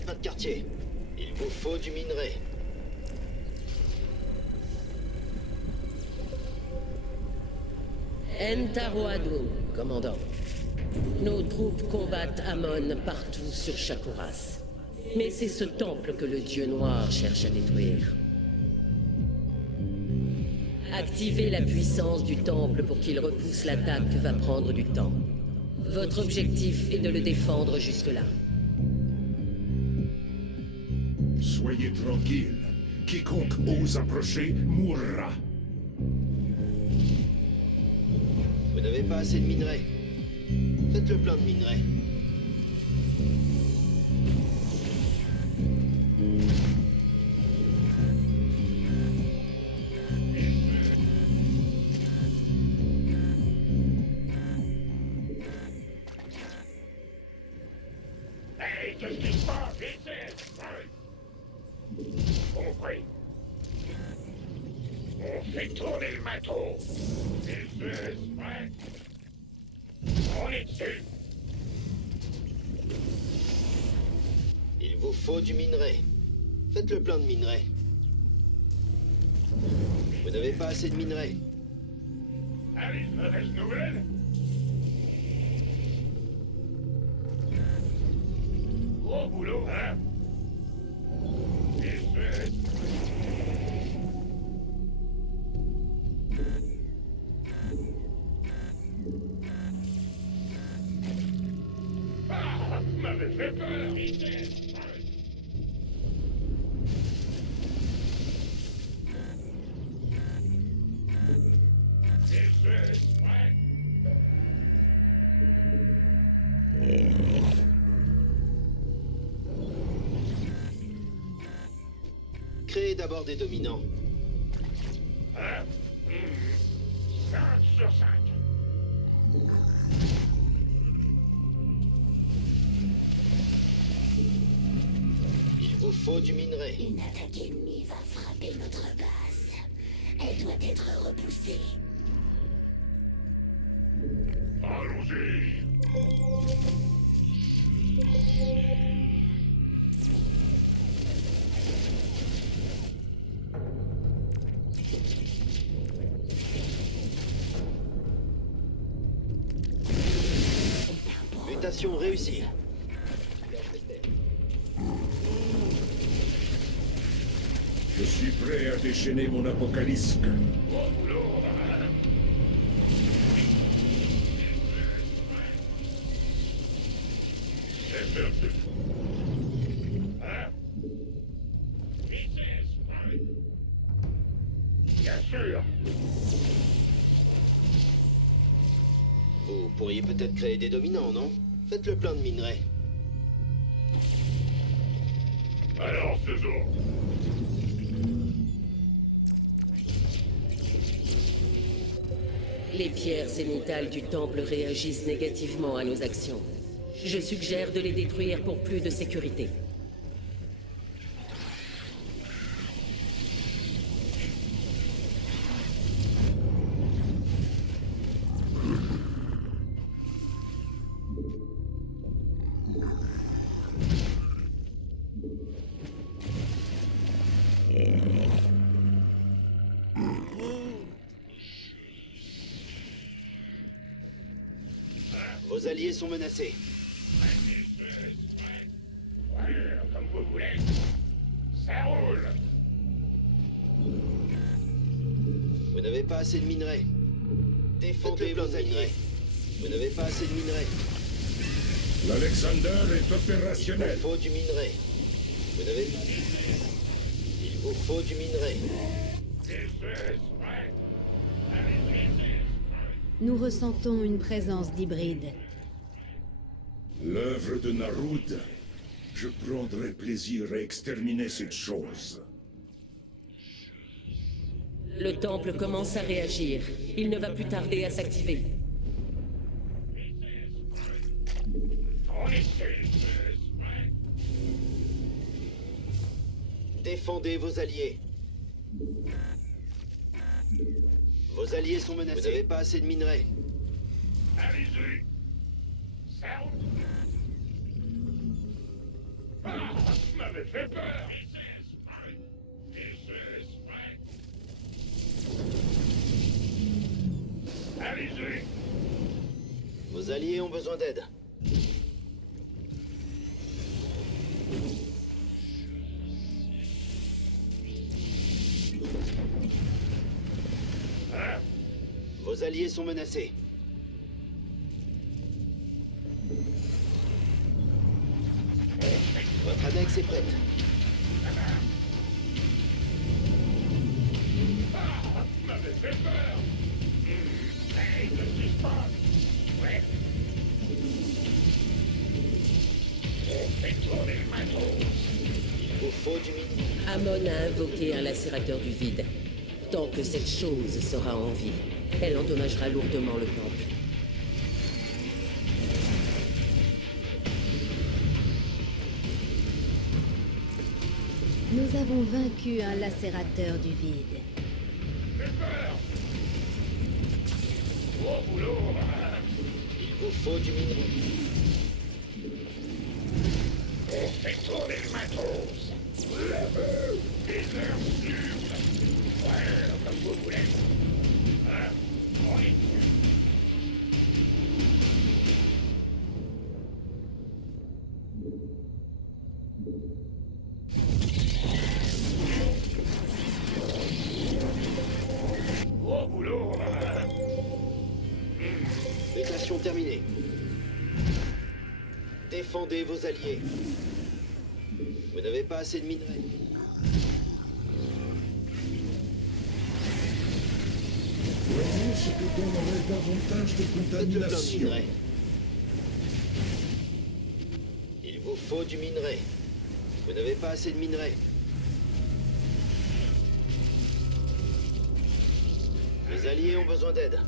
connaître notre quartier. Il vous faut du minerai. Entaroado, commandant. Nos troupes combattent Amon partout sur Shakuras. Mais c'est ce temple que le dieu noir cherche à détruire. Activer la puissance du temple pour qu'il repousse l'attaque va prendre du temps. Votre objectif est de le défendre jusque-là. Soyez tranquille. Quiconque ose approcher mourra. Vous n'avez pas assez de minerai. Faites le plein de minerai. Hey, qu'est-ce qui se passe ici? Compris. On fait tourner le matos. Ici, prêt. On est dessus. Il vous faut du minerai. Faites le plein de minerai. Vous n'avez pas assez de minerai. Allez, mauvaise nouvelle. Gros boulot, hein? Ici. Ah, vous m'avez fait peur, ici. Créez d'abord des dominants. 5 sur 5. Il vous faut du minerai. Une attaque ennemie va frapper notre base. Elle doit être repoussée. Allons-y. Mutation réussie. Je suis prêt à déchaîner mon apocalypse. Bon boulot, hein? C'est faire ce fou. Hein? Vitesse, hein? Bien sûr. Vous pourriez peut-être créer des dominants, non? Faites le plein de minerai. Alors, faisons. Les pierres zénithales du temple réagissent négativement à nos actions. Je suggère de les détruire pour plus de sécurité. Vos alliés sont menacés. Ouais, comme vous voulez. Ça roule. Vous n'avez pas assez de minerai. Défendez vos alliés. Vous n'avez pas assez de minerai. L'Alexander est Il opérationnel. vous faut du minerai. Vous n'avez pas... Il vous faut du minerai. Nous ressentons une présence d'hybrides. L'œuvre de Narud. Je prendrai plaisir à exterminer cette chose. Le temple commence à réagir. Il ne va plus tarder à s'activer. Défendez vos alliés. Vos alliés sont menacés. Vous n'avez pas assez de minerai. Allez-y. Ça roule. Ah, m'avez fait peur. Allez-y. Vos alliés ont besoin d'aide. Hein? Vos alliés sont menacés. Votre annexe est prête. Ah, vous m'avez fait peur. Hey, qu'est-ce qui se passe? Ouais. Faites tourner le matos. Il vous faut du mine. Amon a invoqué un lacérateur du vide. Tant que cette chose sera en vie, elle endommagera lourdement le temple. Nous avons vaincu un lacérateur du vide. Faites peur. Au boulot. Il vous faut du minerai. Faites tourner le matos. Des heures sup. Ouais, comme vous voulez. Hein? On est dessus. Au boulot. Mutation terminée. Défendez vos alliés. Vous n'avez pas assez de minerais. Voyez ce que donnerait davantage de Faites le plein de contamination. minerais. Il vous faut du minerai. Vous n'avez pas assez de minerais. Les alliés ont besoin d'aide.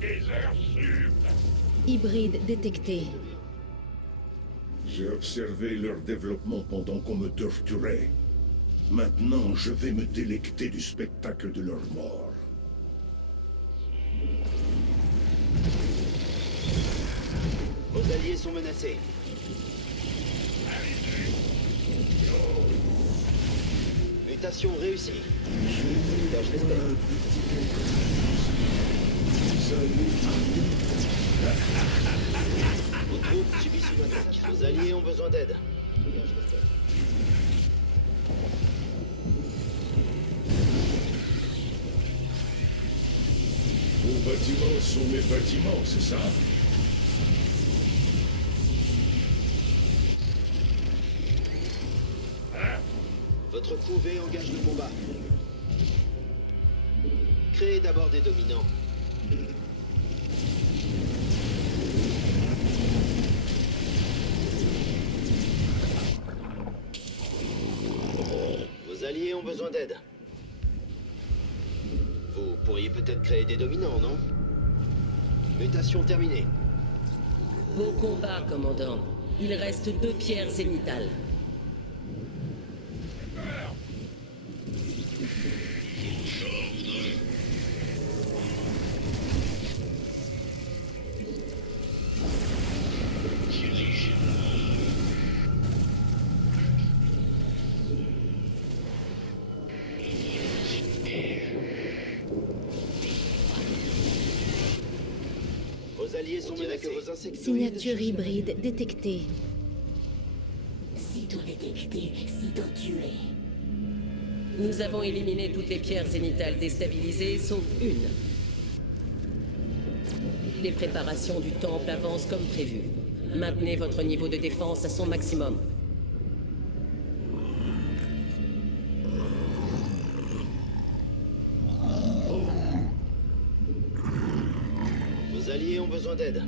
Des heures sup. Hybride détecté. J'ai observé leur développement pendant qu'on me torturait. Maintenant, je vais me délecter du spectacle de leur mort. Vos alliés sont menacés. Mutation réussie. Dégage respect. Vos troupes subissent une attaque. Vos alliés ont besoin d'aide. Dégage respect. Vos bâtiments sont mes bâtiments, c'est ça? Votre couvée engage le combat. Créez d'abord des dominants. Vos alliés ont besoin d'aide. Vous pourriez peut-être créer des dominants, non? Mutation terminée. Beau combat, commandant. Il reste 2 pierres zénithales. Vos alliés sont menacés. Vos insectoïdes Signature hybride détectée. Sitôt détecté, sitôt tué. Nous avons éliminé toutes les pierres zénithales déstabilisées, sauf une. Les préparations du temple avancent comme prévu. Maintenez votre niveau de défense à son maximum. Vos alliés ont besoin d'aide.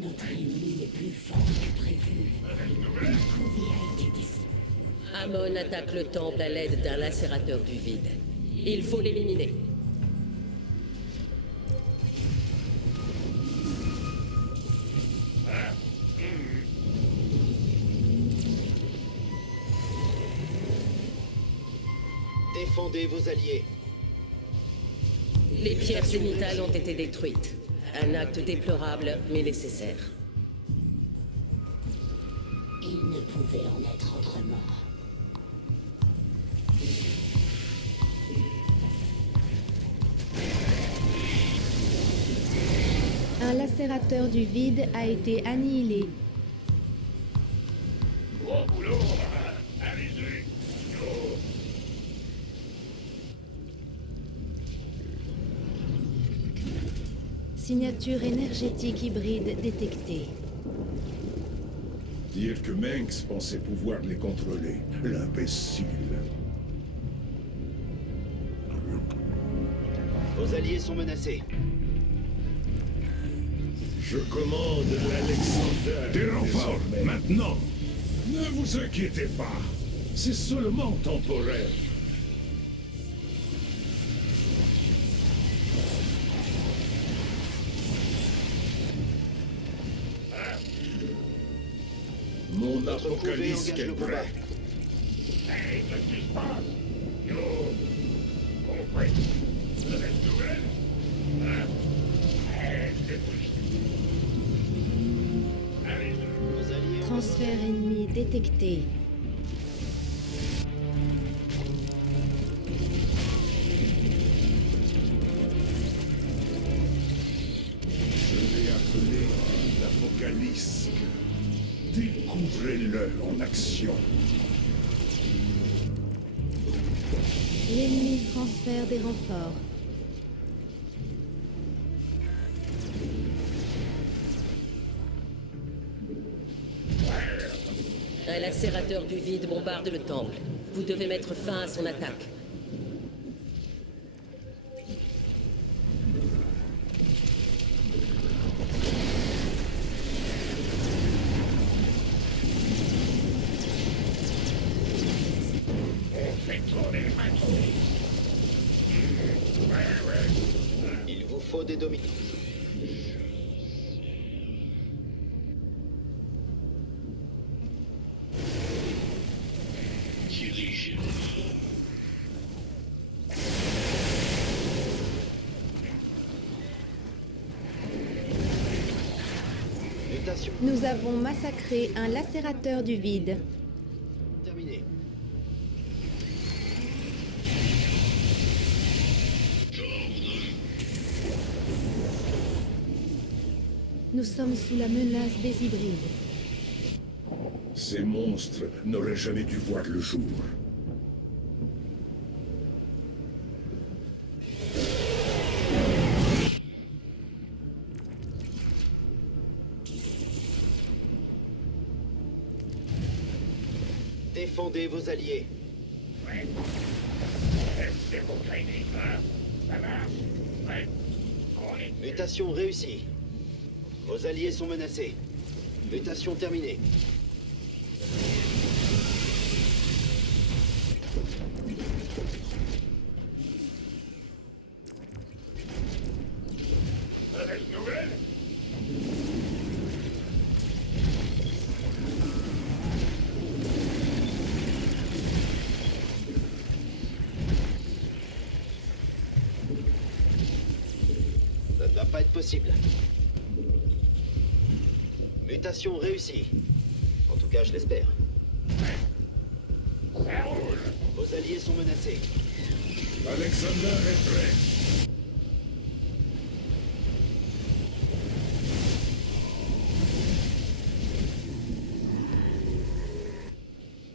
Notre ennemi est plus fort que prévu. La couvée a été décidée. Amon attaque le temple à l'aide d'un lacérateur du vide. Il faut l'éliminer. Défendez vos alliés. Les pierres zénithales ont été détruites. Un acte déplorable, mais nécessaire. Il ne pouvait en être autrement. Un lacérateur du vide a été annihilé. Bon boulot, allez-y. Signature énergétique hybride détectée. Dire que Manx pensait pouvoir les contrôler. L'imbécile. Vos alliés sont menacés. Je commande l'Alexander. Des renforts, désormais. maintenant. Ne vous inquiétez pas. C'est seulement temporaire. Mon Notre couvée apocalypse engage est le combat. prêt. Hey, qu'est-ce qui se passe? Yo, compris. Vous avez une nouvelle? Hein? Hey, c'est possible. Allez-y. Vos alliés ont Transfert ennemi détecté. Je l'ai appelé l'Apocalypse. Découvrez-le en action. L'ennemi transfère des renforts. Un lacérateur du vide bombarde le temple. Vous devez mettre fin à son attaque. On fait tourner le matos. Ouais. Il vous faut des dominos. Mutation Nous avons massacré un lacérateur du vide. terminée. Nous sommes sous la menace des hybrides. Ces monstres n'auraient jamais dû voir le jour. Défendez vos alliés. Ouais. C'est pour traîner, hein? Ça marche? Ouais. On est... Mutation réussie. Vos alliés sont menacés. Mutation terminée. Mauvaise nouvelle? Ça ne va pas être possible. Mutation réussie. En tout cas, je l'espère. Ça roule. Vos alliés sont menacés. Alexander est prêt.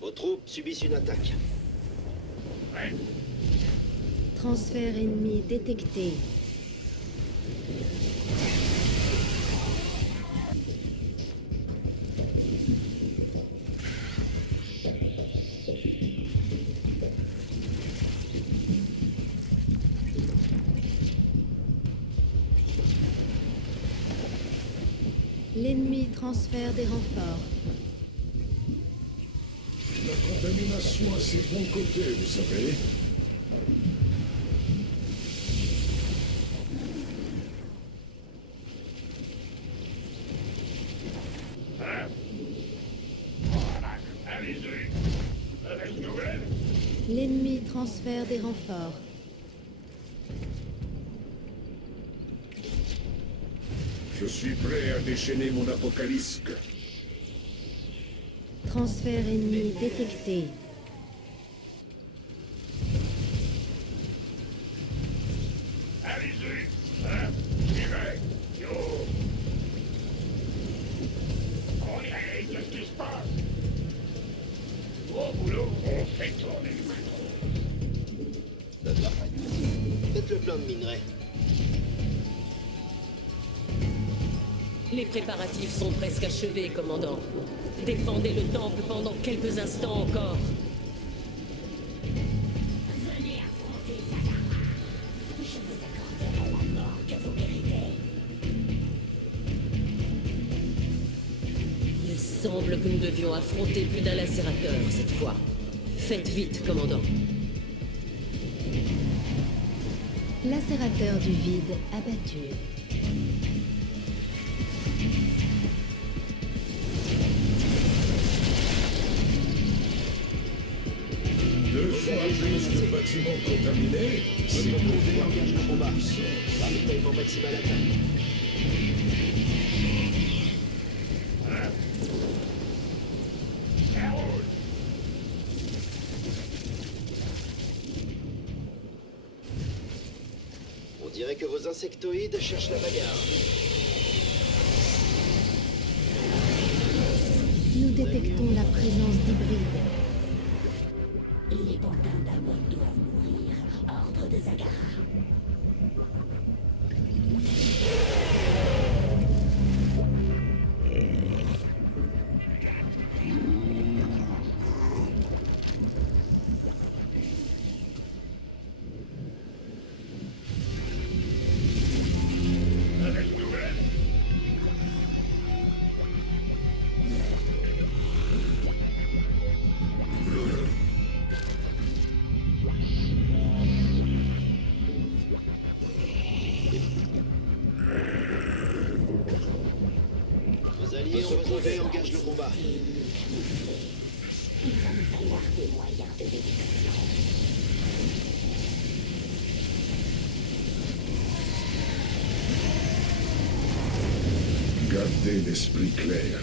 Vos troupes subissent une attaque. Ouais. Transfert ennemi détecté. L'ennemi transfère des renforts. La contamination a ses bons côtés, vous savez. Hein? Voilà. Allez-y. Mauvaise nouvelle? L'ennemi transfère des renforts. Je suis prêt à déchaîner mon apocalypse. Transfert ennemi détecté. Allez-y. Hein? J'y vais. Yo. On dirait, qu'est-ce qui se passe? Au boulot, on fait tourner les matos. Faites le plan de minerai. Les préparatifs sont presque achevés, commandant. Défendez le temple pendant quelques instants encore. Venez affronter Zakara. Je vous accorderai la mort que vous méritez. Il semble que nous devions affronter plus d'un lacérateur cette fois. Faites vite, commandant. Lacérateur du vide abattu. Deux fois plus de bâtiments contaminés, c'est Votre deux mouvement fois engage le plus combat. de puissance. Ravitaillement maximal atteint. Ça roule. On dirait que vos insectoïdes cherchent la bagarre. Nous détectons la présence d'hybrides. Les pantins d'Amon doivent mourir. Ordre de Zakara. Avec nouvelle. Vos alliés ont retrouvé et engagent le combat. Il va nous falloir des moyens de détection. Gardez l'esprit clair.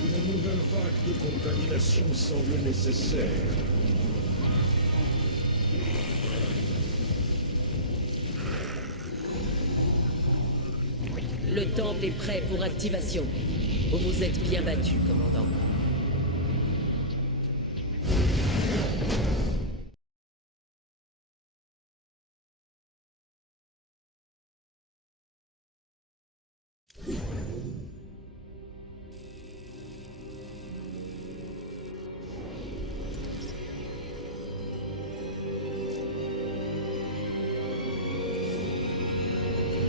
Une nouvelle vague de contamination semble nécessaire. Le temple est prêt pour activation. Vous vous êtes bien battu, commandant.